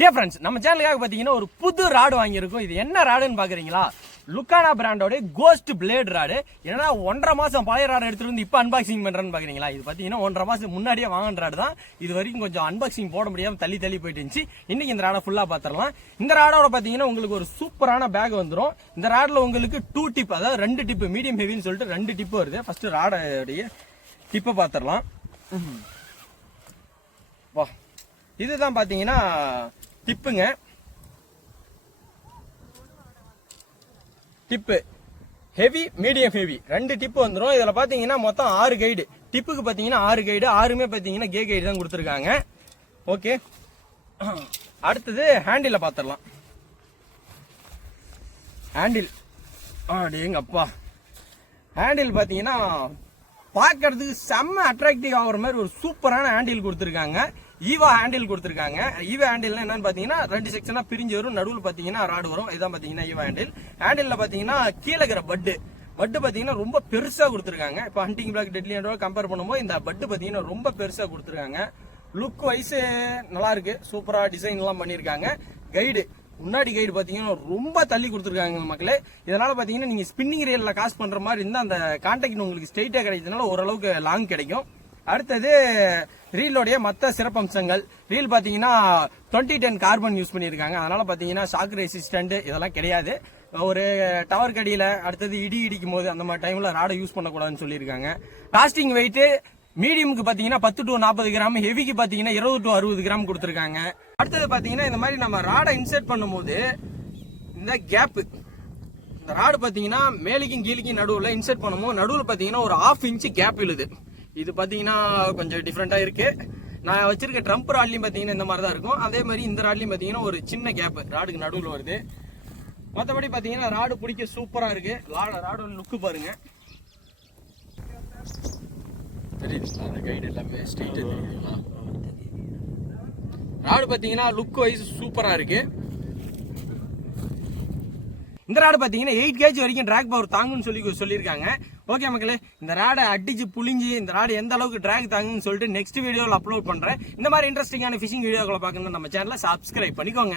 Day friends, நம்ம சேனலுக்காக பார்த்தீங்கன்னா ஒரு புது ராடு வாங்கியிருக்கோம். இது என்ன ராடுன்னு பார்க்குறீங்களா? லுக்கானா பிராண்டோட கோஸ்ட் பிளேட் ராடு. ஏன்னா 1.5 மாதம் பழைய ராடு எடுத்துட்டு வந்து இப்போ அன்பாக்சிங் பண்ணுறேன்னு பார்க்குறீங்களா? இது பார்த்தீங்கன்னா 1.5 மாதம் முன்னாடியே வாங்கின ராடு தான். இது வரைக்கும் கொஞ்சம் அன்பாக்சிங் போட முடியாமல் தள்ளி போயிட்டு இருந்துச்சு. இன்னைக்கு இந்த ராடை ஃபுல்லாக பார்த்துடலாம். இந்த ராடோட பார்த்தீங்கன்னா உங்களுக்கு ஒரு சூப்பரான பேக் வந்துடும். இந்த ராடில் உங்களுக்கு 2 டிப், அதாவது 2 டிப்பு, மீடியம் ஹெவின்னு சொல்லிட்டு 2 டிப்பு வருது. ஃபர்ஸ்ட் ராடோடைய டிப்பை பார்த்துடலாம். வா, இதுதான் பார்த்தீங்கன்னா டிப்புங்க. டிப்பு ஹெவி, மீடியம் ஹெவி 2 டிப்பு வந்துடும். இதுல பாத்தீங்கன்னா மொத்தம் 6 கைடு. டிப்புக்கு பாத்தீங்கன்னா 6 கைடு, 6மே பாத்தீங்கன்னா கே கைடு தான் கொடுத்துருக்காங்க. ஓகே, அடுத்தது ஹேண்டில பாத்திரலாம். ஹேண்டில் எங்கப்பா, ஹேண்டில் பாத்தீங்கன்னா பார்க்கறதுக்கு செம்ம அட்ராக்டிவ் ஆகிற மாதிரி ஒரு சூப்பரான ஹேண்டில் கொடுத்துருக்காங்க. ஈவா ஹேண்டில் கொடுத்துருக்காங்க. ஈவா ஹேண்டில் என்னன்னு பாத்தீங்கன்னா 2 செக்ஷனா பிரிஞ்சு வரும். நடுவில் பாத்தீங்கன்னா ராடு வரும். இதான் பாத்தீங்கன்னா ஈவா ஹேண்டில். ஹேண்டில்ல பாத்தீங்கன்னா கீழே இருக்கிற பட்டு பாத்தீங்கன்னா ரொம்ப பெருசா கொடுத்துருக்காங்க. இப்போ ஹண்டிங் பிளாக், டெட்லி ஹேண்டோட கம்பேர் பண்ணும்போது இந்த பட்டு பாத்தீங்கன்னா ரொம்ப பெருசா கொடுத்துருக்காங்க. லுக் வைஸ் நல்லா இருக்கு, சூப்பரா டிசைன் எல்லாம் பண்ணிருக்காங்க. கைடு, முன்னாடி கைடு பாத்தீங்கன்னா ரொம்ப தள்ளி கொடுத்துருக்காங்க மக்களே. இதனால பாத்தீங்கன்னா நீங்க ஸ்பின்னிங் ரீல்ல காசு பண்ற மாதிரி இருந்தா அந்த கான்டாக்ட் உங்களுக்கு ஸ்ட்ரெயிட்டா கிடைக்கிறதுனால ஓரளவுக்கு லாங் கிடைக்கும். அடுத்தது ரீலோடைய மற்ற சிறப்பம்சங்கள். ரீல் பாத்தீங்கன்னா 2010 கார்பன் யூஸ் பண்ணியிருக்காங்க. அதனால பாத்தீங்கன்னா ஷாக் ரெசிஸ்டன்ட் இதெல்லாம் கிடையாது. ஒரு டவர் கடியில அடுத்தது இடிக்கும் போது அந்த மாதிரி டைம்ல ராடை யூஸ் பண்ணக்கூடாதுன்னு சொல்லியிருக்காங்க. காஸ்டிங் வெயிட் மீடியமுக்கு பாத்தீங்கன்னா 10 to 40 கிராம், ஹெவிக்கு பாத்தீங்கன்னா 20 to 60 கிராம் கொடுத்துருக்காங்க. அடுத்தது பாத்தீங்கன்னா இந்த மாதிரி நம்ம ராடை இன்சர்ட் பண்ணும்போது இந்த கேப், இந்த ராடு பாத்தீங்கன்னா மேலுக்கும் கீழுக்கும் நடுவில் இன்சர்ட் பண்ணும்போது நடுவில் பாத்தீங்கன்னா ஒரு 1/2 இன்ச் கேப் இழுது. இது பாத்தீங்கன்னா கொஞ்சம் டிஃப்ரெண்டா இருக்கு. நான் வச்சிருக்க ட்ரம்ப் ராட்லயும் பாத்தீங்கன்னா இந்த மாதிரி தான் இருக்கும். அதே மாதிரி இந்த ராட்லயும் பாத்தீங்கன்னா ஒரு சின்ன கேப் ராடுக்கு நடுவில் வருது. மற்றபடி பாத்தீங்கன்னா ராடு பிடிக்க சூப்பரா இருக்கு. ராடோட லுக்கு பாருங்க. அந்த கைடு எல்லாமே ஸ்ட்ரெயிட்டா தெரியுதுங்களா? ராடு பாத்தீங்கன்னா லுக் வைஸ் சூப்பரா இருக்கு. இந்த ராடு பாத்தீங்கன்னா 8 kg வரைக்கும் டிராக் பவர் தாங்குன்னு சொல்லியிருக்காங்க. ஓகே மக்களே, இந்த ராடை அடிச்சு புளிஞ்சு இந்த ராடு எந்த அளவுக்கு டிராக் தாங்குன்னு சொல்லிட்டு நெக்ஸ்ட் வீடியோவில் அப்லோட் பண்றேன். இந்த மாதிரி இன்ட்ரெஸ்டிங்கான ஃபிஷிங் வீடியோக்களை பார்க்கணும்னு நம்ம சேனலை சப்ஸ்கிரைப் பண்ணிக்கோங்க.